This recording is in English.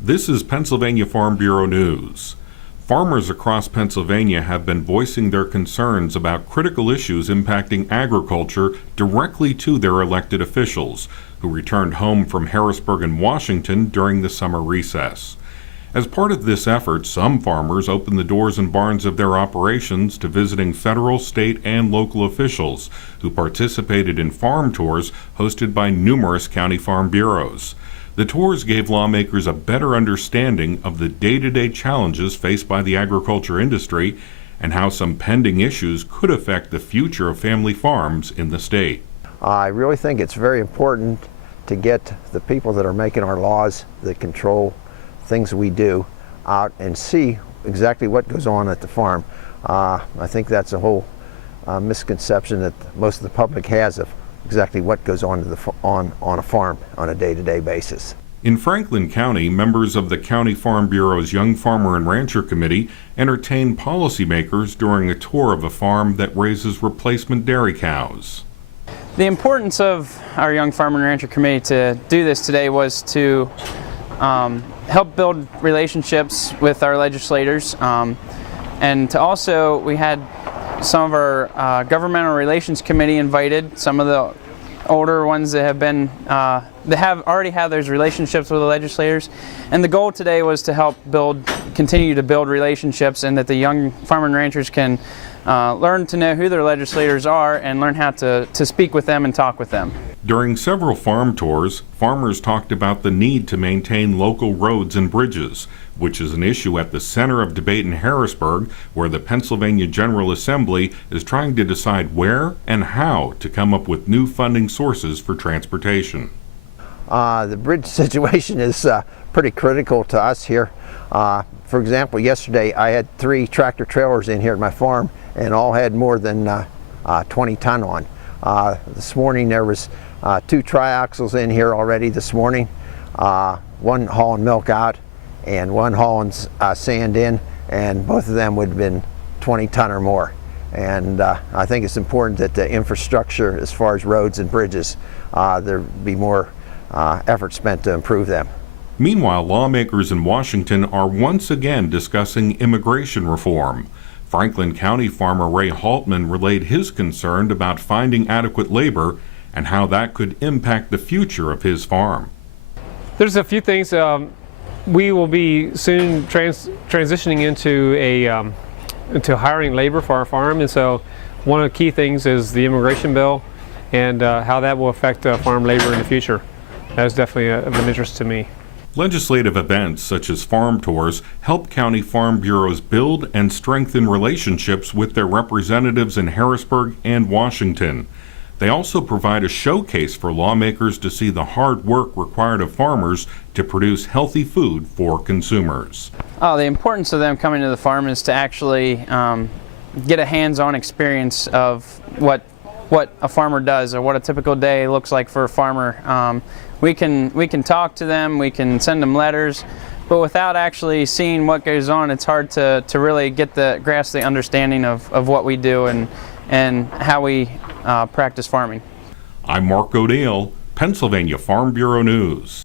This is Pennsylvania Farm Bureau News. Farmers across Pennsylvania have been voicing their concerns about critical issues impacting agriculture directly to their elected officials, who returned home from Harrisburg and Washington during the summer recess. As part of this effort, some farmers opened the doors and barns of their operations to visiting federal, state, and local officials who participated in farm tours hosted by numerous county farm bureaus. The tours gave lawmakers a better understanding of the day-to-day challenges faced by the agriculture industry and how some pending issues could affect the future of family farms in the state. I really think it's very important to get the people that are making our laws that control things we do out and see exactly what goes on at the farm. I think that's a whole misconception that most of the public has of exactly what goes on on a farm on a day-to-day basis. In Franklin County, members of the County Farm Bureau's Young Farmer and Rancher Committee entertained policymakers during a tour of a farm that raises replacement dairy cows. The importance of our Young Farmer and Rancher Committee to do this today was to help build relationships with our legislators, and to also, we had some of our governmental relations committee invited, some of the older ones that have been already had those relationships with the legislators, and the goal today was to help continue to build relationships, and that the young farmer and ranchers can learn to know who their legislators are and learn how to speak with them and talk with them. During several farm tours, farmers talked about the need to maintain local roads and bridges, which is an issue at the center of debate in Harrisburg, where the Pennsylvania General Assembly is trying to decide where and how to come up with new funding sources for transportation. The bridge situation is pretty critical to us here. For example, yesterday I had 3 tractor trailers in here at my farm, and all had more than 20 ton on. This morning there was 2 triaxles in here already this morning, one hauling milk out and one hauling sand in, and both of them would have been 20 ton or more. And I think it's important that the infrastructure, as far as roads and bridges, there be more effort spent to improve them. Meanwhile, lawmakers in Washington are once again discussing immigration reform. Franklin County farmer Ray Haltman relayed his concern about finding adequate labor and how that could impact the future of his farm. There's a few things. We will be soon transitioning into hiring labor for our farm, and so one of the key things is the immigration bill and how that will affect farm labor in the future. That is definitely of an interest to me. Legislative events such as farm tours help county farm bureaus build and strengthen relationships with their representatives in Harrisburg and Washington. They also provide a showcase for lawmakers to see the hard work required of farmers to produce healthy food for consumers. The importance of them coming to the farm is to actually get a hands-on experience of what a farmer does, or what a typical day looks like for a farmer. We can talk to them, we can send them letters, but without actually seeing what goes on, it's hard to really grasp the understanding of what we do and how we practice farming. I'm Mark O'Dale, Pennsylvania Farm Bureau News.